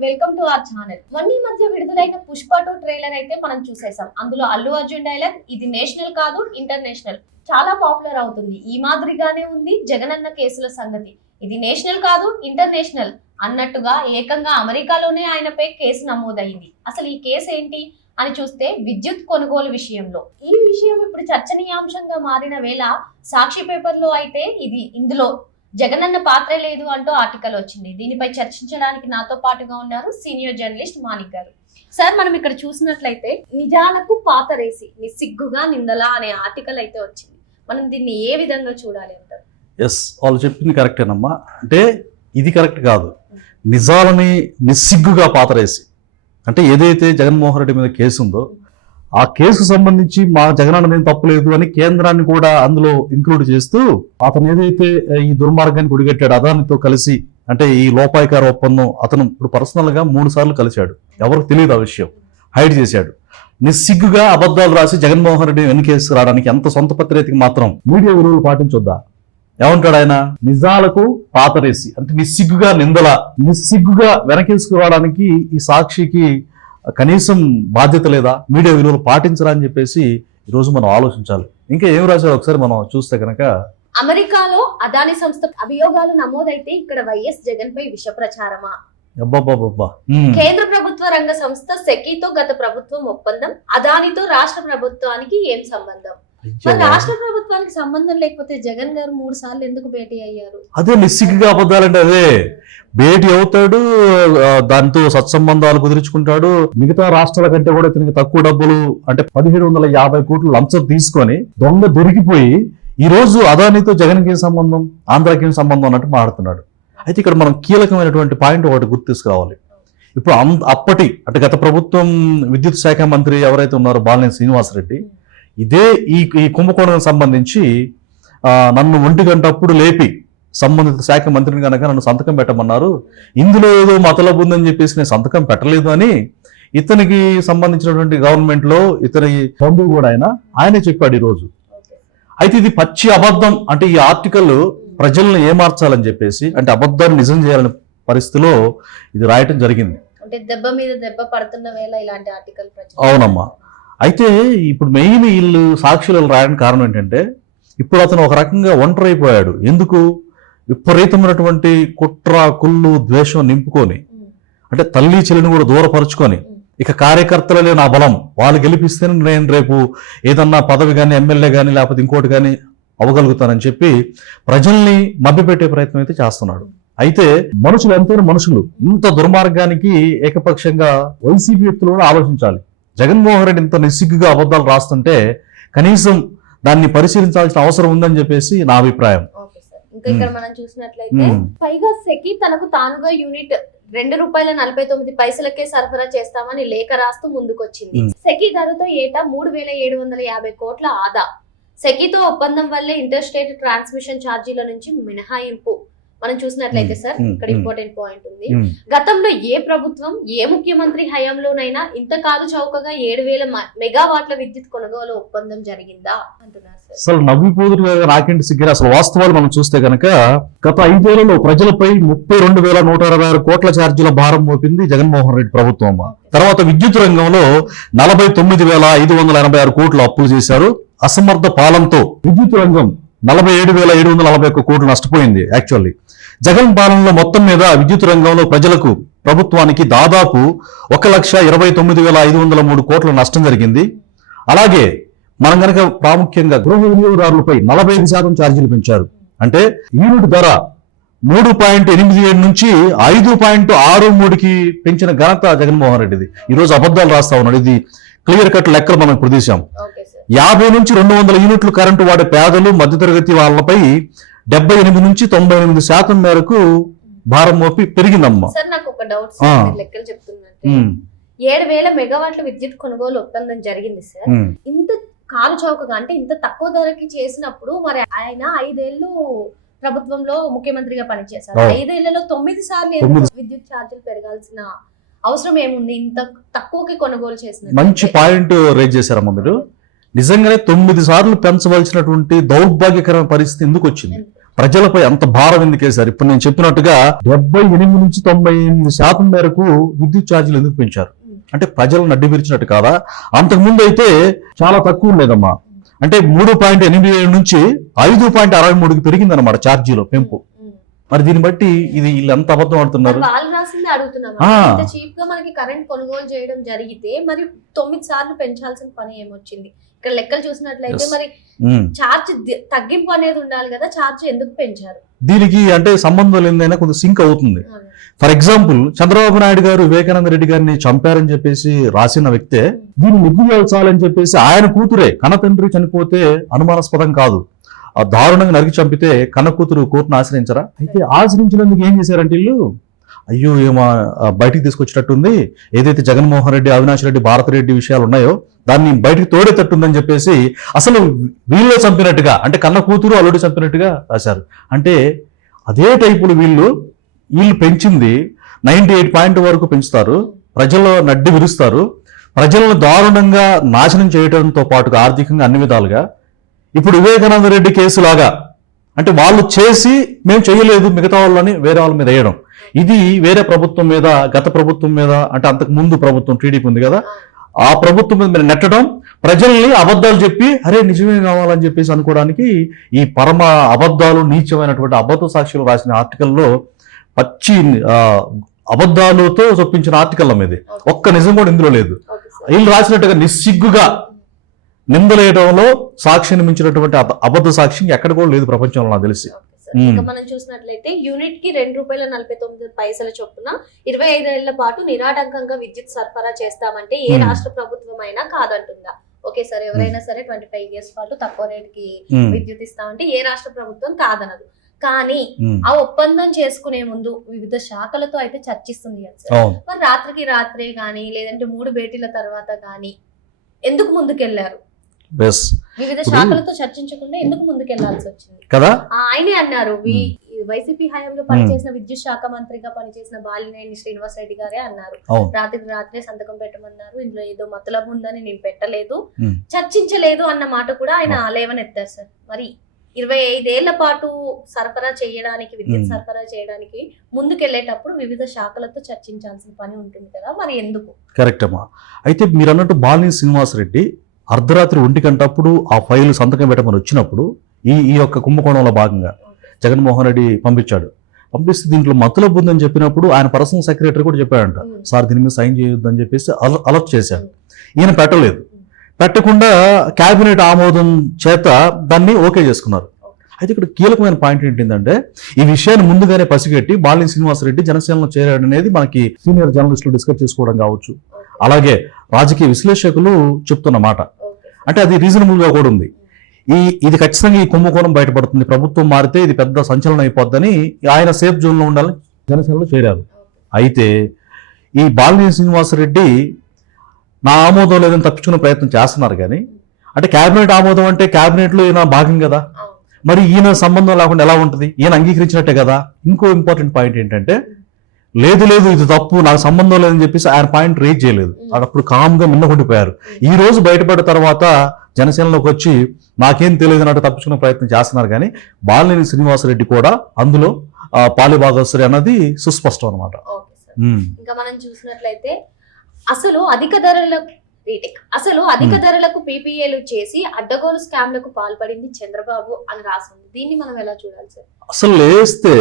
Welcome to our channel. మొన్న మధ్య విడుదలైన పుష్ప 2 ట్రైలర్ అయితే మనం చూసేసాం. అందులో అల్లు అర్జున్ డైలాగ్ ఇది నేషనల్ కాదు ఇంటర్నేషనల్ చాలా పాపులర్ అవుతుంది. ఈ మాదిరిగానే ఉంది జగనన్న కేసుల సంగతి. ఇది నేషనల్ కాదు ఇంటర్నేషనల్ అన్నట్టుగా ఏకంగా అమెరికాలోనే ఆయనపై కేసు నమోదైంది. అసలు ఈ కేసు ఏంటి అని చూస్తే విద్యుత్ కొనుగోలు విషయంలో ఈ విషయం ఇప్పుడు చర్చనీయాంశంగా మారిన వేళ సాక్షి పేపర్లో అయితే ఇందులో జగనన్న పాత్ర లేదు అంటూ ఆర్టికల్ వచ్చింది. దీనిపై చర్చించడానికి నాతో పాటుగా ఉన్నారు సీనియర్ జర్నలిస్ట్ మాణిక్ గారు. సార్, మనం ఇక్కడ చూసినట్లయితే నిజాలకు పాతరేసి నిస్సిగ్గుగా నిందలా అనే ఆర్టికల్ అయితే వచ్చింది. మనం దీన్ని ఏ విధంగా చూడాలి అంటారు? ఎస్, వాళ్ళు చెప్పింది కరెక్టేనమ్మా. అంటే ఇది కరెక్ట్ కాదు. నిజాలని నిస్సిగ్గుగా పాతరేసి అంటే ఏదైతే జగన్మోహన్ రెడ్డి మీద కేసు ఉందో ఆ కేసుకు సంబంధించి మా జగనన్నదేం తప్పులేదు అని కేంద్రాన్ని కూడా అందులో ఇంక్లూడ్ చేస్తూ అతను ఏదైతే ఈ దుర్మార్గానికి ఒడిగట్టాడు అదానితో కలిసి, అంటే ఈ లోపాయికార ఒప్పందం అతను ఇప్పుడు పర్సనల్ గా 3 సార్లు కలిశాడు. ఎవరికి తెలియదు ఆ విషయం, హైడ్ చేశాడు. నిస్సిగ్గుగా అబద్ధాలు రాసి జగన్మోహన్ రెడ్డి వెనకేసుకు రావడానికి ఎంత సొంత పత్రికకి మాత్రం మీడియా విలువలు పాటించొద్దా? ఏమంటాడు ఆయన? నిజాలకు పాతరేసి అంటే నిస్సిగ్గుగా నిందల, నిస్సిగ్గుగా వెనకేసుకు రావడానికి ఈ సాక్షికి కనీసం బాధ్యత లేదా? మీడియా విలువలు పాటించరా అని చెప్పేసి ఈరోజు మనం ఆలోచించాలి. ఇంకా ఏం రాశారు ఒకసారి మనం చూస్తే కనుక, అమెరికాలో అదాని సంస్థ అభియోగాలు నమోదైతే ఇక్కడ వైఎస్ జగన్ పై విష ప్రచారమా? కేంద్ర ప్రభుత్వ రంగ సంస్థ సెకీతో గత ప్రభుత్వం ఒప్పందం, అదానితో రాష్ట్ర ప్రభుత్వానికి ఏం సంబంధం? రాష్ట్ర ప్రభుత్వానికి సంబంధం లేకపోతే జగన్ గారు 3 సార్లు ఎందుకు భేటీ అయ్యారు? అదే నిస్సిగ్గుగా అబద్ధాలంటే అదే. భేటీ అవుతాడు, దాంతో సత్సంబంధాలు కుదుర్చుకుంటాడు. మిగతా రాష్ట్రాల కంటే కూడా ఇతనికి తక్కువ డబ్బులు అంటే 1750 కోట్లు లంచం తీసుకొని దొంగ దొరికిపోయి ఈ రోజు అదానితో జగన్కి ఏం సంబంధం, ఆంధ్రాకి ఏం సంబంధం అన్నట్టు మాట్లాడుతున్నాడు. అయితే ఇక్కడ మనం కీలకమైనటువంటి పాయింట్ ఒకటి గుర్తు తీసుకురావాలి. ఇప్పుడు అప్పటి అంటే గత ప్రభుత్వం విద్యుత్ శాఖ మంత్రి ఎవరైతే ఉన్నారో బాలినేని శ్రీనివాసరెడ్డి, ఇదే ఈ కుంభకోణానికి సంబంధించి నన్ను 1 గంటప్పుడు లేపి సంబంధిత శాఖ మంత్రిని కనుక నన్ను సంతకం పెట్టమన్నారు, ఇందులో ఏదో మతలబు ఉందని చెప్పేసి నేను సంతకం పెట్టలేదు అని ఇతనికి సంబంధించినటువంటి గవర్నమెంట్ లో ఇతని బంధువు కూడా ఆయనే చెప్పాడు ఈరోజు. అయితే ఇది పచ్చి అబద్ధం. అంటే ఈ ఆర్టికల్ ప్రజలను ఏమార్చాలని చెప్పేసి, అంటే అబద్ధాన్ని నిజం చేయాలనే పరిస్థితిలో ఇది రాయటం జరిగింది. అంటే దెబ్బ మీద దెబ్బ పడుతున్న వేళ ఇలాంటి ఆర్టికల్ అవునమ్మా. అయితే ఇప్పుడు మెయిన్ వీళ్ళు సాక్షులు రాయడానికి కారణం ఏంటంటే, ఇప్పుడు అతను ఒక రకంగా ఒంటరి అయిపోయాడు. ఎందుకు? విపరీతమైనటువంటి కుట్ర, కుళ్ళు, ద్వేషం నింపుకొని, అంటే తల్లి చెల్లిని కూడా దూరపరుచుకొని, ఇక కార్యకర్తలే నా బలం, వాళ్ళు గెలిపిస్తేనే నేను రేపు ఏదన్నా పదవి కానీ ఎమ్మెల్యే కానీ లేకపోతే ఇంకోటి కానీ అవ్వగలుగుతానని చెప్పి ప్రజల్ని మభ్యపెట్టే ప్రయత్నం అయితే చేస్తున్నాడు. అయితే మనుషులు ఎంతైనా మనుషులు, ఇంత దుర్మార్గానికి ఏకపక్షంగా వైసీపీ వ్యక్తులు కూడా ఆలోచించాలి. జగన్మోహన్ రెడ్డి ఇంత నిస్సిగ్గుగా అబద్ధాలు రాస్తుంటే కనీసం దాన్ని పరిశీలించాల్సిన అవసరం ఉందని చెప్పేసి నా అభిప్రాయం. ఇంకా ఇక్కడ మనం చూసినట్లయితే పైగా సెకీ తనకు తానుగా యూనిట్ ₹2.49 సరఫరా చేస్తామని లేఖ రాస్తూ ముందుకొచ్చింది. సెకీ ధరతో ఏటా 3,750 కోట్ల ఆదా. సెకీతో ఒప్పందం వల్లే ఇంటర్ స్టేట్ ట్రాన్స్మిషన్ ఛార్జీల నుంచి మినహాయింపు. మనం చూసినట్లయితే సార్, ఇక్కడ ఇంపార్టెంట్ పాయింట్ ఉంది. గతంలో ఏ ప్రభుత్వం ఏ ముఖ్యమంత్రి హయాంలోనైనా ఇంత కాలు చౌకగా 7,000 మెగావాట్ల విద్యుత్ కొనుగోలు ఒప్పందం జరిగిందా అంటున్నారు సార్. అసలు నవ్విపోదురు రాకేంటి సిగ్గిర. అసలు వాస్తవాలు మనం చూస్తే కనుక గత 5 ఏళ్లలో ప్రజలపై 32,126 కోట్ల ఛార్జీల భారం మోపింది జగన్మోహన్ రెడ్డి ప్రభుత్వం. తర్వాత విద్యుత్ రంగంలో 49,586 కోట్లు అప్పులు చేశారు. అసమర్థ పాలనతో విద్యుత్ రంగం 47,741 కోట్లు నష్టపోయింది. యాక్చువల్లీ జగన్ పాలనలో మొత్తం మీద విద్యుత్ రంగంలో ప్రజలకు, ప్రభుత్వానికి దాదాపు 1,29,503 కోట్ల నష్టం జరిగింది. అలాగే మనం కనుక ప్రాముఖ్యంగా గృహ వినియోగదారులపై 45% ఛార్జీలు పెంచారు. అంటే యూనిట్ ధర 3.87 నుంచి 5.63కి పెంచిన ఘనత జగన్మోహన్ రెడ్డిది. ఈరోజు అబద్ధాలు రాస్తా ఉన్నాడు. ఇది క్లియర్ కట్ లెక్కలు మనం ఇప్పుడు తీసాం. 50 నుంచి 200 యూనిట్లు కరెంటు వాడే పేదలు, మధ్యతరగతి వాళ్ళపై 78 నుంచి 98% మేరకు భారం మోపి పెరిగిందమ్మా. సార్, నాకు ఒక డౌట్ లెక్కలు చెప్తున్నట్టు 7,000 మెగావాట్ల విద్యుత్ కొనుగోలు ఒప్పందం జరిగింది సార్. ఇంత కాలు చౌకగా అంటే ఇంత తక్కువ ధరకి చేసినప్పుడు మరి ఆయన 5 ఏళ్ళు ప్రభుత్వంలో ముఖ్యమంత్రిగా పనిచేశారు. 5 ఏళ్లలో 9 సార్లు విద్యుత్ ఛార్జీలు పెరగాల్సిన అవసరం ఏముంది? ఇంత తక్కువకి కొనుగోలు చేసిన మంచి పాయింట్ రేజ్ చేశారమ్మా మీరు. నిజంగానే 9 సార్లు పెంచవలసినటువంటి దౌర్భాగ్యకరమైన పరిస్థితి ఎందుకు వచ్చింది? ప్రజలపై ఎంత భారం ఎందుకేశారు? ఇప్పుడు నేను చెప్పినట్టుగా 78 నుంచి 98% మేరకు విద్యుత్ ఛార్జీలు ఎందుకు పెంచారు? అంటే ప్రజలు నడ్డి విరిచినట్టు కాదా? అంతకుముందు అయితే చాలా తక్కువ ఉండేదమ్మా. అంటే 3.87 నుంచి 5.63కి పెరిగిందన్నమాట ఛార్జీలో పెంపు. మరి దీన్ని బట్టి ఇది వీళ్ళు ఎంత అబద్ధం ఆడుతున్నారు? వాళ్ళు రాసింది అడుగుతున్నాం. ఇంత చీప్ గా మనకి కరెంట్ కొనుగోలు చేయడం జరిగితే మరి 9 సార్లు పెంచాల్సిన పని ఏమొచ్చింది? ఇక్కడ లెక్కలు చూసినట్లయితే మరి ఛార్జ్ తగ్గింపు అనేది ఉండాలి కదా, ఛార్జ్ ఎందుకు పెంచారు? దీనికి అంటే సంబంధం లేదైనా కొంచెం సింక్ అవుతుంది. ఫర్ ఎగ్జాంపుల్, చంద్రబాబు నాయుడు గారు వివేకానంద రెడ్డి గారిని చంపారని చెప్పేసి రాసిన వ్యక్తే దీన్ని నిగ్గుదేల్చాలని చెప్పేసి ఆయన కూతురే, కన్న తండ్రి చనిపోతే అనుమానాస్పదం కాదు, ఆ దారుణంగా నరికి చంపితే కన్న కూతురు కోర్టును ఆశ్రయించరా? అయితే ఆశ్రయించినందుకు ఏం చేశారంటే వీళ్ళు, అయ్యో ఏమో బయటికి తీసుకొచ్చేటట్టుంది, ఏదైతే జగన్మోహన్ రెడ్డి, అవినాష్ రెడ్డి, భారతిరెడ్డి విషయాలు ఉన్నాయో దాన్ని బయటికి తోడేటట్టుందని చెప్పేసి అసలు వీళ్ళే చంపినట్టుగా, అంటే కన్న కూతురు అల్లుడు చంపినట్టుగా రాశారు. అంటే అదే టైపులు వీళ్ళు పెంచింది 98 వరకు పెంచుతారు, ప్రజల్లో నడ్డి విరుస్తారు, ప్రజలను దారుణంగా నాశనం చేయడంతో పాటుగా ఆర్థికంగా అన్ని విధాలుగా. ఇప్పుడు వివేకానంద రెడ్డి కేసు లాగా అంటే వాళ్ళు చేసి మేము చేయలేదు మిగతా వాళ్ళని వేరే వాళ్ళ మీద వేయడం, ఇది వేరే ప్రభుత్వం మీద, గత ప్రభుత్వం మీద, అంటే అంతకు ముందు ప్రభుత్వం టీడీపీ ఉంది కదా, ఆ ప్రభుత్వం మీద నెట్టడం, ప్రజల్ని అబద్ధాలు చెప్పి అరే నిజమే కావాలని చెప్పేసి అనుకోవడానికి ఈ పరమ అబద్ధాలు, నీచమైనటువంటి అబద్ధ సాక్షులు రాసిన ఆర్టికల్లో పచ్చి అబద్ధాలతో చొప్పించిన ఆర్టికల్ మీద ఒక్క నిజం కూడా ఇందులో లేదు. వీళ్ళు రాసినట్టుగా నిస్సిగ్గుగా నిందలేయడంలో సాక్షిని మించినటువంటి అబద్ధ సాక్షి ఎక్కడ కూడా లేదు ప్రపంచంలో నాకు తెలిసి. ఇంకా మనం చూసినట్లయితే యూనిట్ కి ₹2.49 చొప్పున 25 ఏళ్ల పాటు నిరాటంకంగా విద్యుత్ సరఫరా చేస్తామంటే ఏ రాష్ట్ర ప్రభుత్వం అయినా కాదంటుందా? ఓకే సార్, ఎవరైనా సరే 25 years పాటు తక్కువ రేట్ కి విద్యుత్ ఇస్తామంటే ఏ రాష్ట్ర ప్రభుత్వం కాదనదు. కానీ ఆ ఒప్పందం చేసుకునే ముందు వివిధ శాఖలతో అయితే చర్చిస్తుంది కదా సార్. మరి రాత్రికి రాత్రే గానీ లేదంటే 3 భేటీల తర్వాత గానీ ఎందుకు ముందుకెళ్లారు? వివిధ శాఖలతో చర్చించకుండా ఎందుకు ముందుకెళ్లాల్సి వచ్చింది కదా? ఆయనే అన్నారు, వైసీపీ హయాంలో పనిచేసిన విద్యుత్ శాఖ మంత్రిగా పనిచేసిన బాలినేని శ్రీనివాస్ రెడ్డి గారే అన్నారు, రాత్రే సంతకం పెట్టమన్నారు, ఇందులో ఏదో మతలబు ఉందని నేను పెట్టలేదు, చర్చించలేదు అన్న మాట కూడా ఆయన లేవనెత్తారు సార్. మరి 25 ఏళ్ల పాటు సరఫరా చేయడానికి, విద్యుత్ సరఫరా చేయడానికి ముందుకెళ్లేటప్పుడు వివిధ శాఖలతో చర్చించాల్సిన పని ఉంటుంది కదా, మరి ఎందుకు? కరెక్ట్ అమ్మా. అయితే మీరు అన్నట్టు బాలినేని శ్రీనివాస్ రెడ్డి అర్ధరాత్రి 1 గంటప్పుడు ఆ ఫైల్ సంతకం పెట్టమని వచ్చినప్పుడు ఈ యొక్క కుంభకోణంలో భాగంగా జగన్మోహన్ రెడ్డి పంపిస్తే దీంట్లో మతలబు ఉందని చెప్పినప్పుడు ఆయన పర్సనల్ సెక్రటరీ కూడా చెప్పాడంట, సార్ దీని మీద సైన్ చేయొద్దని చెప్పేసి అలర్ట్ చేశాడు. ఈయన పెట్టలేదు, పెట్టకుండా కేబినెట్ ఆమోదం చేత దాన్ని ఓకే చేసుకున్నారు. అయితే ఇక్కడ కీలకమైన పాయింట్ ఏంటంటే ఈ విషయాన్ని ముందుగానే పసిగట్టి బాలినేని శ్రీనివాస్ రెడ్డి జనసేనలో చేరాడు అనేది మనకి సీనియర్ జర్నలిస్టులు డిస్కస్ చేసుకోవడం కావచ్చు, అలాగే రాజకీయ విశ్లేషకులు చెప్తున్న మాట. అంటే అది రీజనబుల్ గా కూడా ఉంది. ఇది ఖచ్చితంగా ఈ కుంభకోణం బయటపడుతుంది, ప్రభుత్వం మారితే ఇది పెద్ద సంచలనం అయిపోద్దని ఆయన సేఫ్ జోన్ లో ఉండాలని జనసేనలో చేరారు. అయితే ఈ బాలినేని శ్రీనివాస్ రెడ్డి నా ఆమోదం లేదని తప్పించుకునే ప్రయత్నం చేస్తున్నారు. కానీ అంటే కేబినెట్ ఆమోదం అంటే కేబినెట్ లో ఈయన భాగం కదా, మరి ఈయన సంబంధం లేకుండా ఎలా ఉంటుంది? ఈయన అంగీకరించినట్టే కదా. ఇంకో ఇంపార్టెంట్ పాయింట్ ఏంటంటే లేదు ఇది తప్పు, నాకు సంబంధం లేదని చెప్పేసి ఆయన పాయింట్ రేజ్ చేయలేదు, అప్పుడు కామ్ గా మిన్నకుండిపోయారు. ఈ రోజు బయటపడిన తర్వాత జనసేనలోకి వచ్చి నాకేం తెలియదు అన్నట్టు తప్పించుకునే ప్రయత్నం చేస్తున్నారు. కానీ బాలినేని శ్రీనివాసరెడ్డి కూడా అందులో పాలిభాగస్వరి అన్నది సుస్పష్టం అనమాట. ఇంకా మనం చూసినట్లయితే అసలు అధిక ధరలకు పీపీఏలు చేసి అడ్డగోలు స్కామ్లకు పాల్పడింది చంద్రబాబు అని రాసింది. దీన్ని మనం ఎలా చూడాలి సార్? అసలు లేస్తే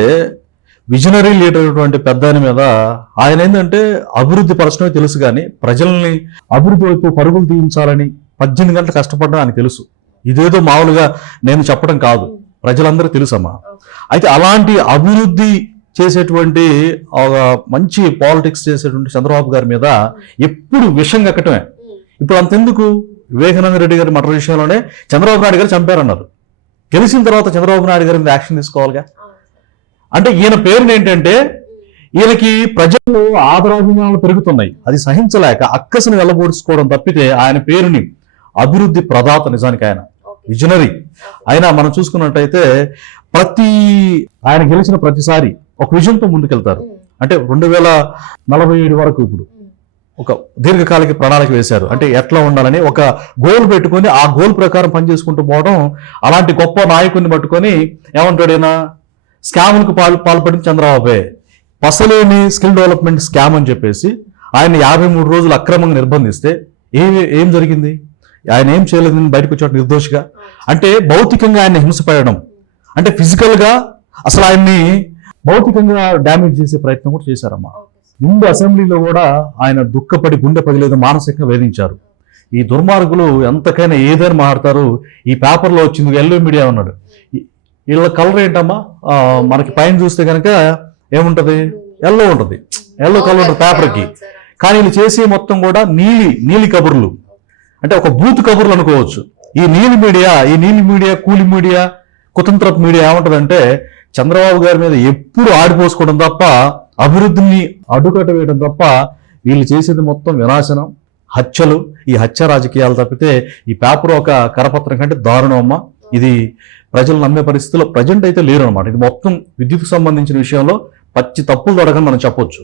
విజనరీ లీడర్ అటువంటి పెద్ద మీద ఆయన ఏంటంటే అభివృద్ధి పరచడమే తెలుసు, కానీ ప్రజల్ని అభివృద్ధి వైపు పరుగులు తీయించాలని 18 గంటలు కష్టపడడం ఆయన తెలుసు. ఇదేదో మామూలుగా నేను చెప్పడం కాదు, ప్రజలందరూ తెలుసమ్మా. అయితే అలాంటి అభివృద్ధి చేసేటువంటి మంచి పాలిటిక్స్ చేసేటువంటి చంద్రబాబు గారి మీద ఎప్పుడు విషం కక్కటమే. ఇప్పుడు అంతెందుకు, వివేకానంద రెడ్డి గారి మర్డర్ విషయంలోనే చంద్రబాబు నాయుడు గారు చంపారన్నారు, తెలిసిన తర్వాత చంద్రబాబు నాయుడు గారి మీద యాక్షన్ తీసుకోవాలిగా. అంటే ఈయన పేరుని ఏంటంటే ఈయనకి ప్రజల్లో ఆదరాభిమానాలు పెరుగుతున్నాయి, అది సహించలేక అక్కసును వెళ్ళబోడ్చుకోవడం తప్పితే ఆయన పేరుని అభివృద్ధి ప్రదాత, నిజానికి ఆయన విజనరీ. అయినా మనం చూసుకున్నట్టయితే ఆయన గెలిచిన ప్రతిసారి ఒక విజన్తో ముందుకెళ్తారు. అంటే 2047 వరకు ఇప్పుడు ఒక దీర్ఘకాలిక ప్రణాళిక వేశారు. అంటే ఎట్లా ఉండాలని ఒక గోల్ పెట్టుకొని ఆ గోల్ ప్రకారం పనిచేసుకుంటూ పోవడం. అలాంటి గొప్ప నాయకుడిని పట్టుకొని ఏమంటాడు ఈయన, స్కామ్లకు పాల్పడిన చంద్రబాబే, పసలేని స్కిల్ డెవలప్మెంట్ స్కామ్ అని చెప్పేసి ఆయన 53 రోజులు అక్రమంగా నిర్బంధిస్తే ఏం జరిగింది? ఆయన ఏం చేయలేదని బయటకు వచ్చాడు నిర్దోషిగా. అంటే భౌతికంగా ఆయన హింసపడడం, అంటే ఫిజికల్గా అసలు ఆయన్ని భౌతికంగా డ్యామేజ్ చేసే ప్రయత్నం కూడా చేశారమ్మా. ముందు అసెంబ్లీలో కూడా ఆయన దుఃఖపడి గుండె పగిలేదు, మానసికంగా వేధించారు. ఈ దుర్మార్గులు ఎంతకైనా ఏదైనా మాట్లాడతారు. ఈ పేపర్లో వచ్చింది ఎల్లో మీడియా ఉన్నాడు, వీళ్ళ కలర్ ఏంటమ్మా, మనకి పైన చూస్తే కనుక ఏముంటది, ఎల్లో ఉంటుంది, ఎల్లో కలర్ ఉంటుంది పేపర్కి. కానీ వీళ్ళు చేసే మొత్తం కూడా నీలి కబుర్లు, అంటే ఒక బూత్ కబుర్లు అనుకోవచ్చు. ఈ నీలి మీడియా కూలి మీడియా కుతంత్రపు మీడియా ఏముంటదంటే చంద్రబాబు గారి మీద ఎప్పుడు ఆడిపోసుకోవడం తప్ప, అభివృద్ధిని అడ్డుకట్ట వేయడం తప్ప, వీళ్ళు చేసేది మొత్తం వినాశనం, హత్యలు. ఈ హత్య రాజకీయాలు తప్పితే ఈ పేపర్ ఒక కరపత్రం కంటే దారుణం అమ్మా. ఇది ప్రజలు నమ్మే పరిస్థితిలో ప్రజెంట్ అయితే లేరు అనమాట. ఇది మొత్తం విద్యుత్కు సంబంధించిన విషయంలో పచ్చి తప్పులు తొడగని మనం చెప్పొచ్చు.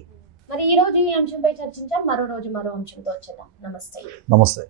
మరి ఈ రోజు ఈ అంశంపై చర్చించాం. మరో రోజు మరో అంశంతో వచ్చేద్దాం. నమస్తే. నమస్తే.